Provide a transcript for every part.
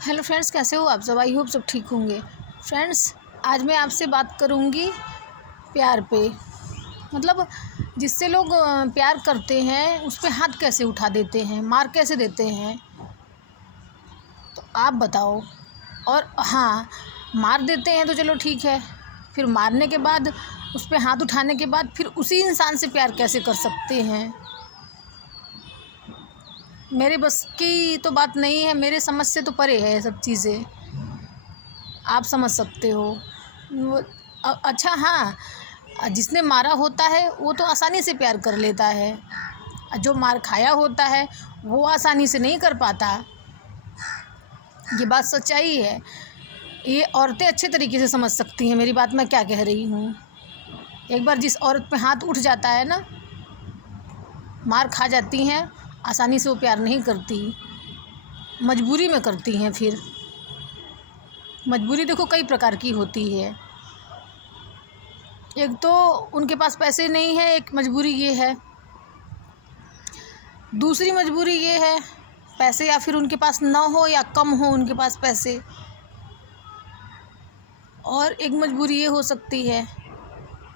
Hello friends, कैसे हो आप सब। आई होप सब ठीक होंगे। फ्रेंड्स, आज मैं आपसे बात करूंगी प्यार पे। मतलब जिससे लोग प्यार करते हैं उस पे हाथ कैसे उठा देते हैं, मार कैसे देते हैं, तो आप बताओ। और हाँ, मार देते हैं तो चलो ठीक है, फिर मारने के बाद उस पे हाथ उठाने के बाद फिर उसी इंसान से प्यार कैसे कर सकते हैं। मेरे बस की तो बात नहीं है, मेरे समझ से तो परे है ये सब चीज़ें। आप समझ सकते हो वो। अच्छा हाँ, जिसने मारा होता है वो तो आसानी से प्यार कर लेता है, जो मार खाया होता है वो आसानी से नहीं कर पाता। ये बात सच्चाई है। ये औरतें अच्छे तरीके से समझ सकती हैं मेरी बात मैं क्या कह रही हूँ। एक बार जिस औरत पे हाथ उठ जाता है ना, मार खा जाती हैं, आसानी से वो प्यार नहीं करती, मजबूरी में करती हैं। फिर मजबूरी देखो कई प्रकार की होती है। एक तो उनके पास पैसे नहीं है, एक मजबूरी ये है। दूसरी मजबूरी ये है पैसे, या फिर उनके पास ना हो या कम हो उनके पास पैसे। और एक मजबूरी ये हो सकती है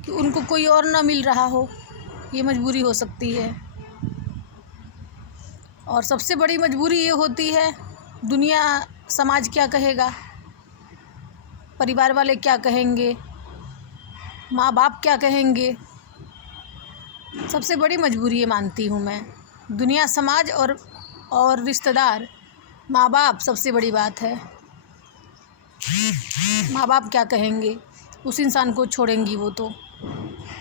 कि उनको कोई और ना मिल रहा हो, ये मजबूरी हो सकती है। और सबसे बड़ी मजबूरी ये होती है, दुनिया समाज क्या कहेगा, परिवार वाले क्या कहेंगे, माँ बाप क्या कहेंगे। सबसे बड़ी मजबूरी ये मानती हूँ मैं। दुनिया, समाज और रिश्तेदार, माँ बाप सबसे बड़ी बात है। माँ बाप क्या कहेंगे, उस इंसान को छोड़ेंगी वो तो।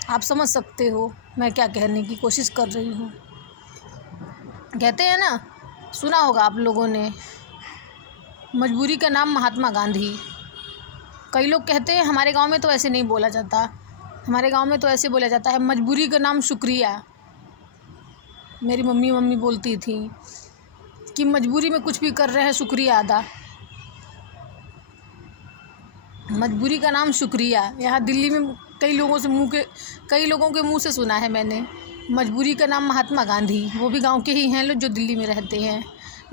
आप समझ सकते हो मैं क्या कहने की कोशिश कर रही हूँ। कहते हैं ना, सुना होगा आप लोगों ने, मजबूरी का नाम महात्मा गांधी। कई लोग कहते हैं हमारे गांव में तो ऐसे नहीं बोला जाता, हमारे गांव में तो ऐसे बोला जाता है, मजबूरी का नाम शुक्रिया। मेरी मम्मी बोलती थी कि मजबूरी में कुछ भी कर रहे हैं, शुक्रिया अदा। मजबूरी का नाम शुक्रिया, यहाँ दिल्ली में कई लोगों के मुंह से सुना है मैंने। मजबूरी का नाम महात्मा गांधी, वो भी गांव के ही हैं लोग जो दिल्ली में रहते हैं।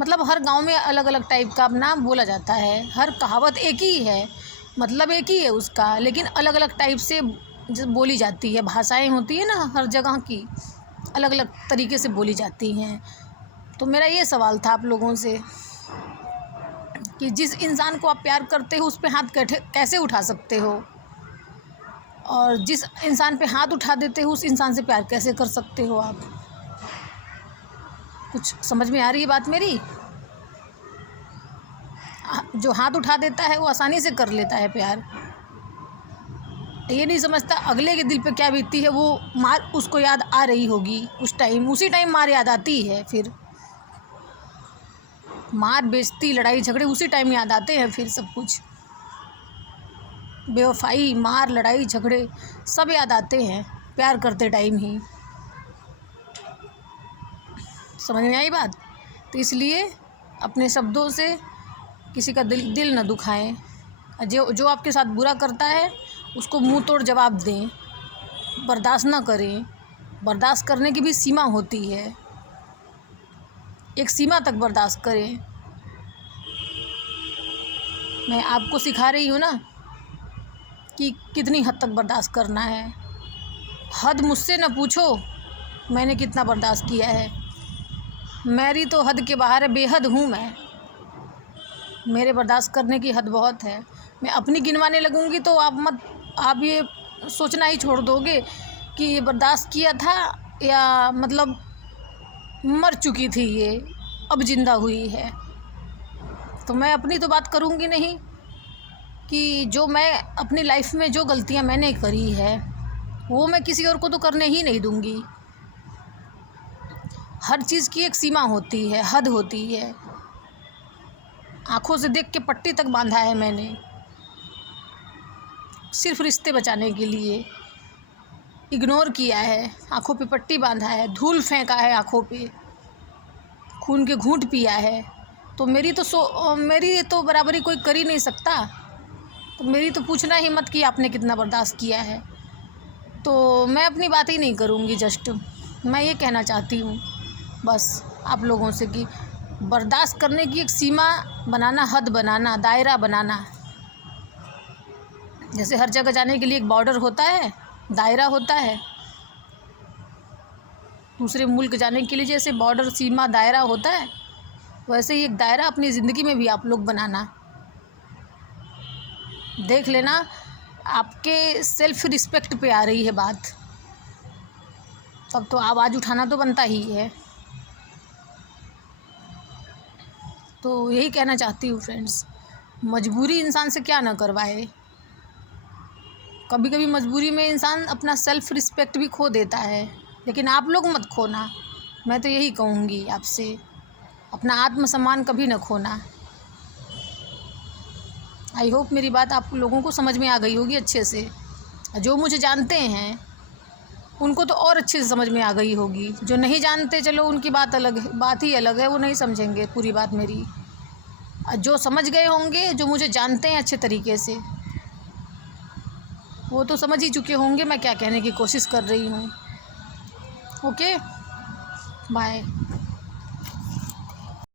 मतलब हर गांव में अलग अलग टाइप का नाम बोला जाता है, हर कहावत एक ही है, मतलब एक ही है उसका, लेकिन अलग अलग टाइप से बोली जाती है। भाषाएं होती है ना हर जगह की, अलग अलग तरीके से बोली जाती हैं। तो मेरा ये सवाल था आप लोगों से कि जिस इंसान को आप प्यार करते हो उस पे हाथ कैसे उठा सकते हो, और जिस इंसान पे हाथ उठा देते हो उस इंसान से प्यार कैसे कर सकते हो आप। कुछ समझ में आ रही है बात मेरी। जो हाथ उठा देता है वो आसानी से कर लेता है प्यार, ये नहीं समझता अगले के दिल पे क्या बीतती है। वो मार उसको याद आ रही होगी उसी टाइम मार याद आती है। फिर मार, बेइज्जती, लड़ाई झगड़े उसी टाइम याद आते हैं। फिर सब कुछ, बेवफाई, मार, लड़ाई झगड़े सब याद आते हैं प्यार करते टाइम ही। समझ में आई बात। तो इसलिए अपने शब्दों से किसी का दिल न दुखाएं। जो आपके साथ बुरा करता है उसको मुंह तोड़ जवाब दें, बर्दाश्त ना करें। बर्दाश्त करने की भी सीमा होती है, एक सीमा तक बर्दाश्त करें। मैं आपको सिखा रही हूँ ना कि कितनी हद तक बर्दाश्त करना है। हद मुझसे न पूछो मैंने कितना बर्दाश्त किया है, मेरी तो हद के बाहर है, बेहद हूँ मैं। मेरे बर्दाश्त करने की हद बहुत है। मैं अपनी गिनवाने लगूँगी तो आप ये सोचना ही छोड़ दोगे कि ये बर्दाश्त किया था या मतलब मर चुकी थी, ये अब ज़िंदा हुई है। तो मैं अपनी तो बात करूँगी नहीं कि जो मैं अपनी लाइफ में जो गलतियाँ मैंने करी है वो मैं किसी और को तो करने ही नहीं दूँगी। हर चीज़ की एक सीमा होती है, हद होती है। आँखों से देख के पट्टी तक बांधा है मैंने, सिर्फ रिश्ते बचाने के लिए इग्नोर किया है, आँखों पे पट्टी बांधा है, धूल फेंका है आँखों पे, खून के घूंट पिया है। तो मेरी तो बराबरी कोई कर ही नहीं सकता। तो मेरी तो पूछना ही मत कि आपने कितना बर्दाश्त किया है। तो मैं अपनी बात ही नहीं करूँगी। जस्ट मैं ये कहना चाहती हूँ बस आप लोगों से कि बर्दाश्त करने की एक सीमा बनाना, हद बनाना, दायरा बनाना। जैसे हर जगह जाने के लिए एक बॉर्डर होता है, दायरा होता है, दूसरे मुल्क जाने के लिए जैसे बॉर्डर, सीमा, दायरा होता है, वैसे ही एक दायरा अपनी ज़िंदगी में भी आप लोग बनाना। देख लेना आपके सेल्फ रिस्पेक्ट पे आ रही है बात, तब तो आवाज़ उठाना तो बनता ही है। तो यही कहना चाहती हूँ फ्रेंड्स, मजबूरी इंसान से क्या ना करवाए। कभी कभी मजबूरी में इंसान अपना सेल्फ रिस्पेक्ट भी खो देता है, लेकिन आप लोग मत खोना। मैं तो यही कहूँगी आपसे, अपना आत्मसम्मान कभी न खोना। आई होप मेरी बात आप लोगों को समझ में आ गई होगी अच्छे से। जो मुझे जानते हैं उनको तो और अच्छे से समझ में आ गई होगी। जो नहीं जानते, चलो उनकी बात अलग है, बात ही अलग है, वो नहीं समझेंगे पूरी बात मेरी। जो समझ गए होंगे, जो मुझे जानते हैं अच्छे तरीके से, वो तो समझ ही चुके होंगे मैं क्या कहने की कोशिश कर रही हूँ। Okay, bye.